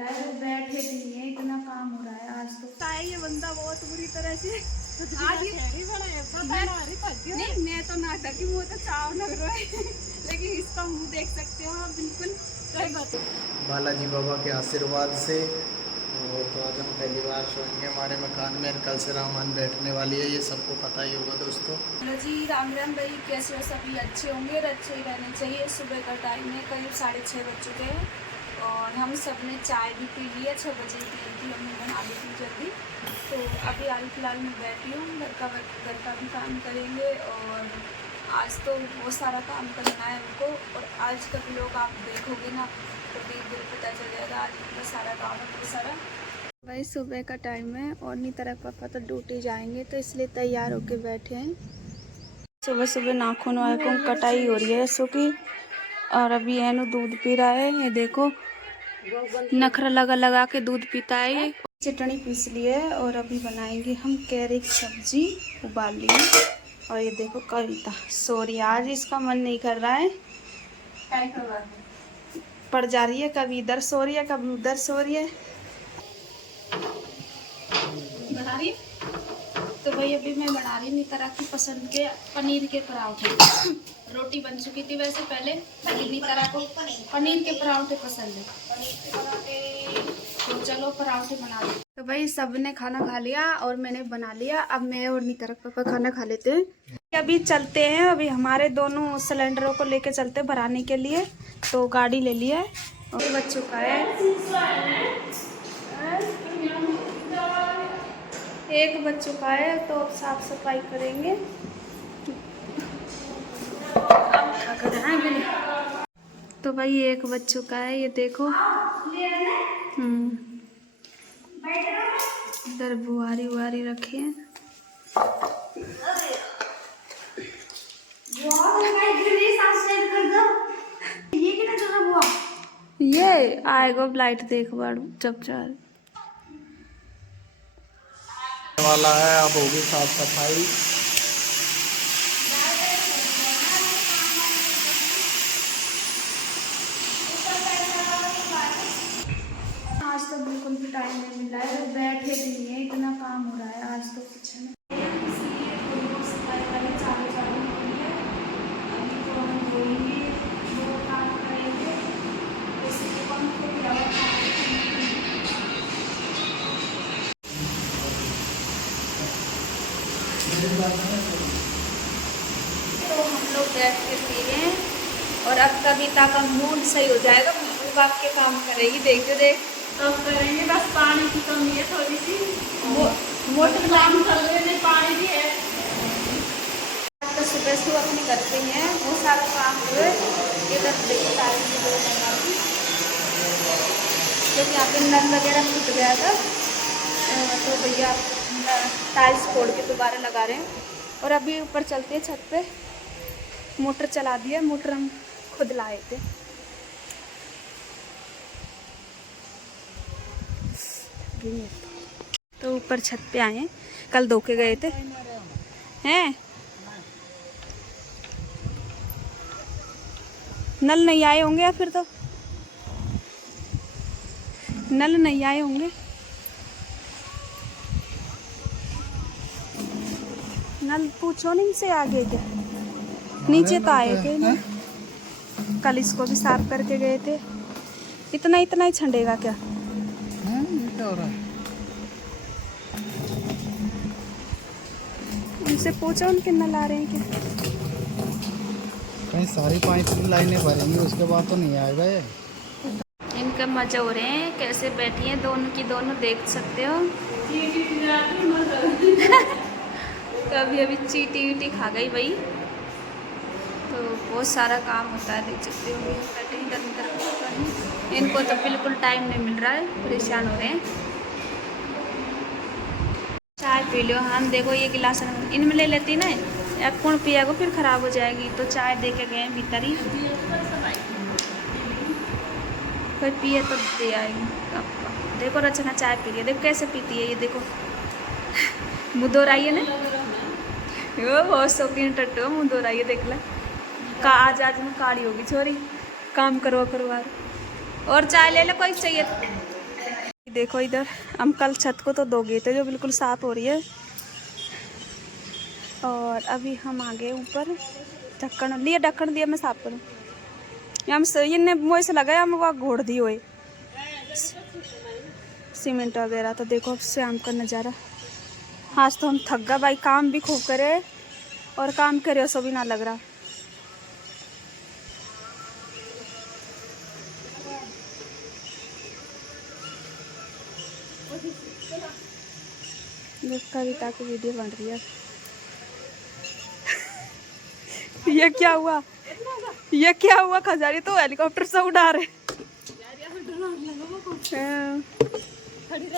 मिला है, वो बैठे भी नहीं है, इतना काम हो रहा है आज तो। ये बंदा बहुत बुरी तरह से आज नहीं, मैं तो नाटक मुँह तो चाव लग रहा है लेकिन इसका मुंह देख सकते हो आप, बिल्कुल बालाजी बाबा के आशीर्वाद से। और तो आज हम पहली बार सोएंगे हमारे मकान में, कल से रामान बैठने वाली है, ये सबको पता ही होगा दोस्तों। हेलो जी, राम राम भाई, कैसे हो सभी? अच्छे होंगे और अच्छे ही रहने चाहिए। सुबह का टाइम है, करीब 6:30 बज चुके हैं और हम सब ने चाय भी पी ली है। 6 बजे पी थी, हमने बना ली थी जल्दी। तो अभी हाल फिलहाल में बैठी हूँ, घर का भी काम करेंगे और आज तो बहुत सारा काम करना है हमको। और आज का व्लॉग आप देखोगे ना तो धीरे पता चल जाएगा आज इतना सारा काम है, बहुत सारा। भाई सुबह का टाइम है और नहीं तरह पापा तो ड्यूटी जाएंगे, तो इसलिए तैयार होके बैठे हैं। सुबह सुबह नाखून वाखून कटाई हो रही है सुखी। और अभी एनु दूध पी रहा है, ये देखो नखरा लगा लगा के दूध पीता है ये। चटनी पीस ली है और अभी बनाएंगे हम कैरे की सब्जी, उबाल ली है। और ये देखो कविता सॉरी, आज इसका मन नहीं कर रहा है, पड़ जा रही है, कभी इधर सो रही है कभी उधर सो रही है। बना रही तो भाई अभी मैं बना रही हूँ तरह की पसंद के पनीर के पराठे। रोटी बन चुकी थी वैसे पहले, लेकिन तरह को पनीर के पराठे पसंद है। पनीर के पराठे तो चलो पराठे बना लो। तो भाई सबने खाना खा लिया और मैंने बना लिया, अब मैं और नितरक पापा खाना खा लेते हैं। अभी चलते हैं, अभी हमारे दोनों सिलेंडरों को लेके चलते भराने के लिए, तो गाड़ी ले ली है और बच चुका है, एक बज चुका है। तो अब साफ सफाई करेंगे। तो भाई 1 बज चुका है, ये देखो। इधर बुआरी वुआरी रखी है। ये आएगा लाइट देख बाड़ू जब चार वाला है, अब होगी साफ सफाई। आज तो बिल्कुल भी टाइम नहीं मिल रहा है, बैठे भी नहीं है, इतना काम हो रहा है आज तो कुछ नहीं। इसलिए थोड़ी सफाई वाली चालू हो रही है। अभी तो हम धोएंगे, वो काम करेंगे, इसलिए पंखों की आवाज़। तो हम लोग बैठ के पी रहे हैं और अब कविता का मूड सही हो जाएगा, बाप के काम करेगी, देखो देख तो करेंगे। बस पानी की कमी है थोड़ी सी, मोटर काम चल रहे हैं, पानी भी है। तो सुबह से अपनी करते हैं, वो सारा काम हुए इधर देखता है क्योंकि यहाँ पे नल वगैरह फूट गया था, तो भैया टाइल्स फोड़ के दोबारा लगा रहे हैं। और अभी ऊपर चलते हैं छत पे, मोटर चला दिया, मोटर हम खुद लाए थे। तो ऊपर छत पे आए हैं, कल धो के गए थे हैं। नल नहीं आए होंगे या फिर तो नल नहीं आए होंगे, नल पूछो नहीं से आगे क्या, नीचे तो आए थे ना, कल इसको भी साफ करके गए थे। इतना इतना ही छंडेगा क्या? उनसे पूछो उनके नल आ रहे हैं क्या? कहीं सारी 5 लाइनें भरेंगे उसके बाद तो नहीं आएगा ये। इनका मजा हो रहे हैं, कैसे बैठी हैं दोनों की दोनों, देख सकते हो। कभी अभी चीटी वीटी खा गई भाई, तो बहुत सारा काम होता है, देख सकते हो। बैठे इधर उधर, इनको तो बिल्कुल टाइम नहीं मिल रहा है, परेशान हो रहे हैं। चाय पी लो, हम देखो ये गिलास इनमें ले लेती ना, अब कौन पिएगा फिर ख़राब हो जाएगी, तो चाय दे के गए भीतर ही, कोई पिए तो दे आएगी। देखो रचना चाय पी रही है, देखो कैसे पीती है, ये देखो मुँह दो रही है ना, वो बहुत शौकीन टट्टू मुँह दो रही है, देख ला का आज में काली होगी छोरी, काम करवा करवा। और चाय ले लो, कोई चाहिए देखो इधर हम कल छत को तो दो गए थे जो बिल्कुल साफ हो रही है, और अभी हम आ गए ऊपर। ढक्कन दिया मैं साफ करूँ। हम इनने मुँह से लगाया, हम वहाँ घोड़ दी हुए सीमेंट वगैरह। तो देखो शाम का नज़ारा। आज तो हम थक गए भाई, काम भी खूब करे और काम करे सो भी ना लग रहा। कविता की वीडियो बन रही है। ये क्या हुआ, ये क्या हुआ? खजारी तो हेलीकॉप्टर से उड़ा रहे।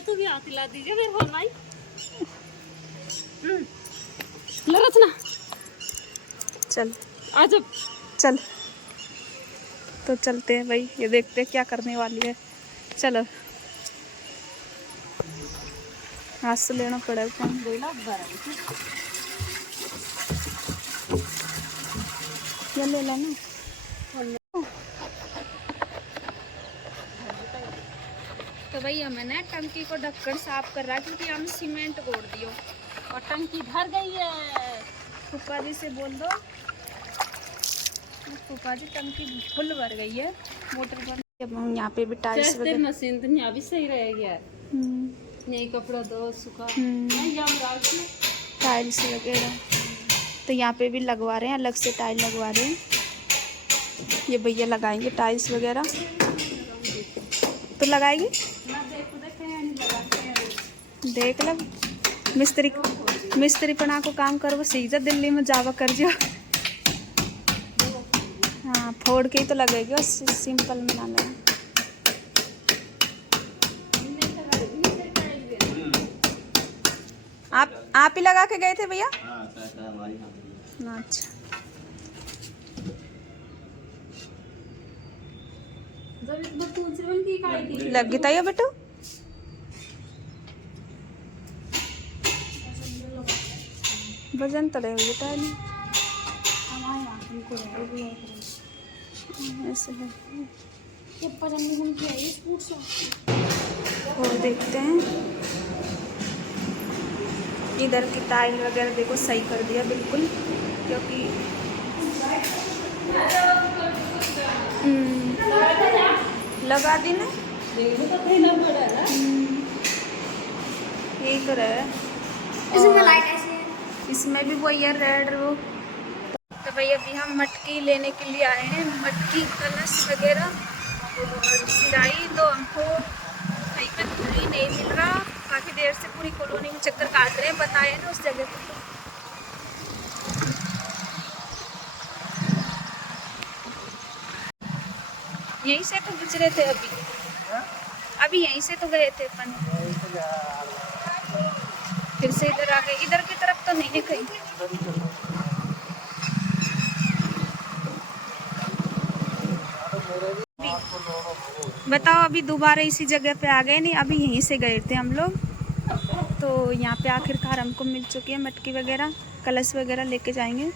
तो भी आती ला दीजिए मेरे फोन भाई। रचना चल आज चल, तो चलते हैं भाई, ये देखते हैं क्या करने वाली है। चलो हाथ से लेना पड़ेगा। ये ले लेना। तो भाई हमें ना टंकी को ढक्कन साफ कर रहा है क्योंकि हम सीमेंट घोड़ दियो और टंकी भर गई है। फूफा जी से बोल दो, फूफा जी टंकी फुल भर गई है मोटर पर। यहाँ पे भी टाइल्स वगैरह, मशीन तो यहाँ भी सही रहेगा। यही कपड़ा दो सुखा टाइल्स वगैरह। तो यहाँ पे भी लगवा रहे हैं, अलग से टाइल लगवा रहे हैं। ये भैया लगाएंगे टाइल्स वगैरह। तो लगाएगी, देख लो मिस्त्री पना को काम कर, वो सीधा दिल्ली में जावा कर जो। हाँ फोड़ के ही तो लगेगी, और सिंपल में ना लगे। आप ही लगा के गए थे भैया? अच्छा लग गई था ये बेटू। वजन तो रहे बेटा नहीं ऐसे है। और देखते हैं इधर की टाइल वगैरह देखो सही कर दिया बिल्कुल, क्योंकि लगा दी ना, यही तो रहा। इसमें लाइट ऐसी है, इसमें भी वही है रेड वो। तो भाई अभी हम मटकी लेने के लिए आए हैं, मटकी कलश वगैरह और सिराई। तो हमको कहीं पर ही नहीं मिल रहा, काफ़ी देर से पूरी कॉलोनी में चक्कर काट रहे हैं, बताए ना उस जगह पर। यहीं से तो गुजरे थे अभी यहीं से तो गए थे अपन, फिर से इधर आ गए। इधर की तरफ तो नहीं है कहीं। बताओ, अभी दोबारा इसी जगह पे आ गए। नहीं अभी यहीं से गए थे हम लोग। तो यहाँ पे आखिरकार हमको मिल चुकी है मटकी वगैरह, कलश वगैरह लेके जाएंगे।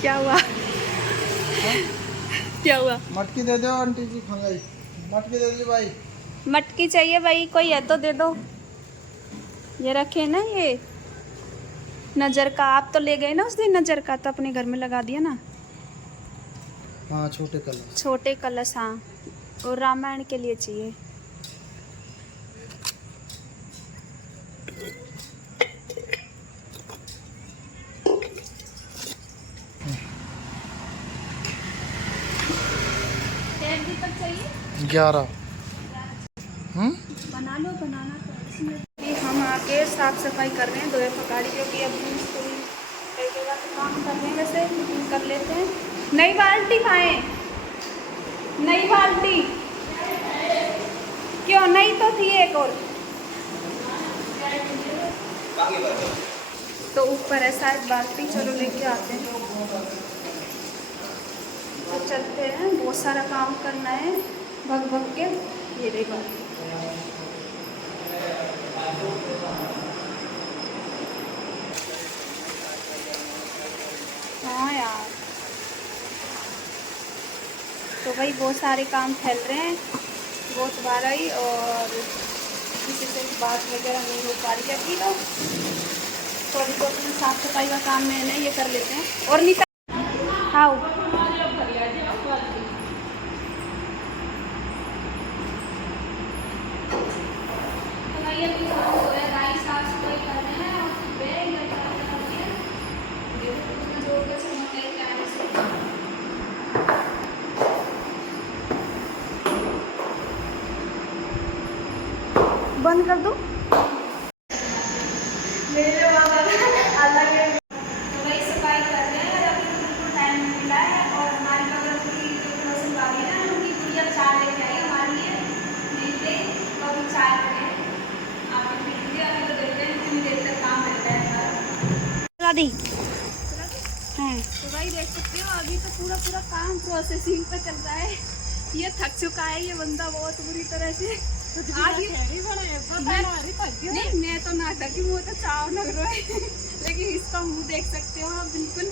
क्या हुआ? क्या हुआ? मटकी दे दो आंटी जी, खंगाई मटकी दे दो भाई। मटकी चाहिए भाई, कोई है तो दे दो। ये रखे ना, ये नजर का आप तो ले गए ना उस दिन, नजर का तो अपने घर में लगा दिया ना। हाँ छोटे कलश, छोटे कलश हाँ, और रामायण के लिए चाहिए। दीपक चाहिए 11। बना लो, बनाना तो इसमें। हम आके साफ सफाई कर रहे हैं, दोए पकाड़ी, क्योंकि अब कई बार काम कर रहे हैं, वैसे कर लेते हैं। नई बाल्टी खाएं, नई बाल्टी क्यों नहीं तो थी एक और, तो ऊपर है शायद बाल्टी, चलो लेके आते हैं। तो चलते हैं, बहुत सारा काम करना है भग भग के। ये देखो हाँ यार, तो भाई बहुत सारे काम फैल रहे हैं, बहुत बार ही, और किसी से बात वगैरह नहीं हो पा रही है अभी। तो थोड़ी बहुत अपनी साफ सफाई का काम मैंने ये कर लेते हैं। और नीता हाँ तो भाई अभी साफ सफाई कर रहे हैं और बैग बंद कर दो। तो वही सफाई कर रहे हैं, अभी तो बिल्कुल टाइम नहीं मिला है। और हमारी बगल की जो पड़ोसी भाभी है ना, उनकी गुड़िया चाय लेके आई हमारे लिए, नहीं थे तो अभी चाय करें आप पी लीजिए। अभी तो देखते हैं कितनी देर तक काम रहता है सारा। तो भाई देख सकते हो अभी तो पूरा काम प्रोसेसिंग पे चल रहा है। ये थक चुका है ये बंदा बहुत बुरी तरह से। आज नहीं मैं तो ना थकी, वो तो चाव लग रहा है लेकिन इसका मुंह देख सकते हो आप, बिल्कुल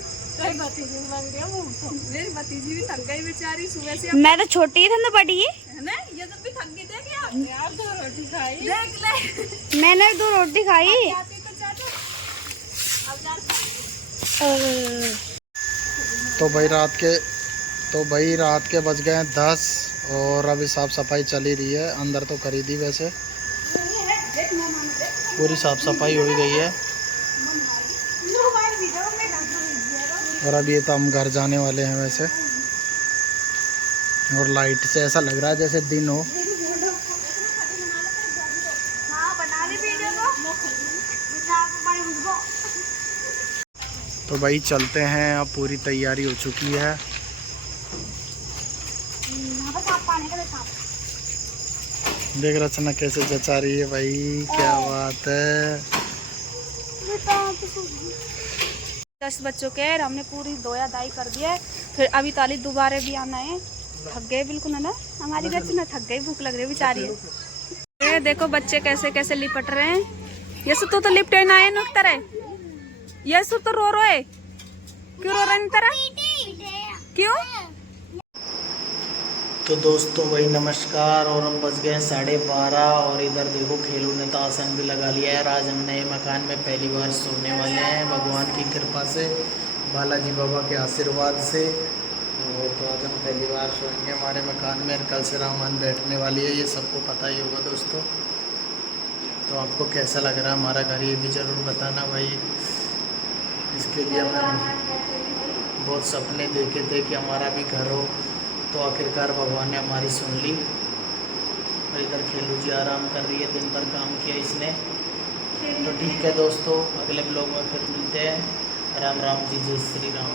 मेरी भतीजी भी थक गई बेचारी सुबह से। मैं तो छोटी थी ना, बड़ी है ना, ये तो भी थक गई। देख यार 2 रोटी खाई, देख ले मैंने 2 रोटी खाई। जाती तो जाते अब यार तो भाई रात के बज गए हैं 10 और अभी साफ़ सफाई चल ही रही है। अंदर तो करी थी वैसे, पूरी साफ़ सफाई हो गई है। और अभी ये तो हम घर जाने वाले हैं वैसे। और लाइट से ऐसा लग रहा है जैसे दिन हो। तो भाई चलते हैं, अब पूरी तैयारी हो चुकी है। देख रचना कैसे जचा रही है भाई, क्या बात है। 10 बज चुके हैं, हमने पूरी दोया दाई कर दिया है। फिर अभी ताली दोबारा भी आना है। थक गए बिल्कुल है ना हमारी रचना, थक गई, भूख लग रही है बेचारी। ये देखो बच्चे कैसे कैसे लिपट रहे हैं। ये सब तो लिपटे ना है नुकतर है, ये सब तो रो है। क्यों रो रहे तरह, क्यों? तो दोस्तों भाई नमस्कार। और हम बज गए हैं 12:30 और इधर देखो खेलों ने तो आसन भी लगा लिया है। आज हम नए मकान में पहली बार सोने वाले हैं भगवान की कृपा से, बालाजी बाबा के आशीर्वाद से। तो आज हम पहली बार सोएंगे हमारे मकान में। कल से रामान बैठने वाली है, ये सबको पता ही होगा दोस्तों। तो आपको कैसा लग रहा है हमारा घर, ये भी ज़रूर बताना भाई। इसके लिए हमने बहुत सपने देखे थे कि हमारा भी घर हो, तो आखिरकार भगवान ने हमारी सुन ली। और इधर खेलू जी आराम कर रही है, दिन भर काम किया इसने। तो ठीक है दोस्तों, अगले ब्लॉग में फिर मिलते हैं। राम राम जी, जय श्री राम।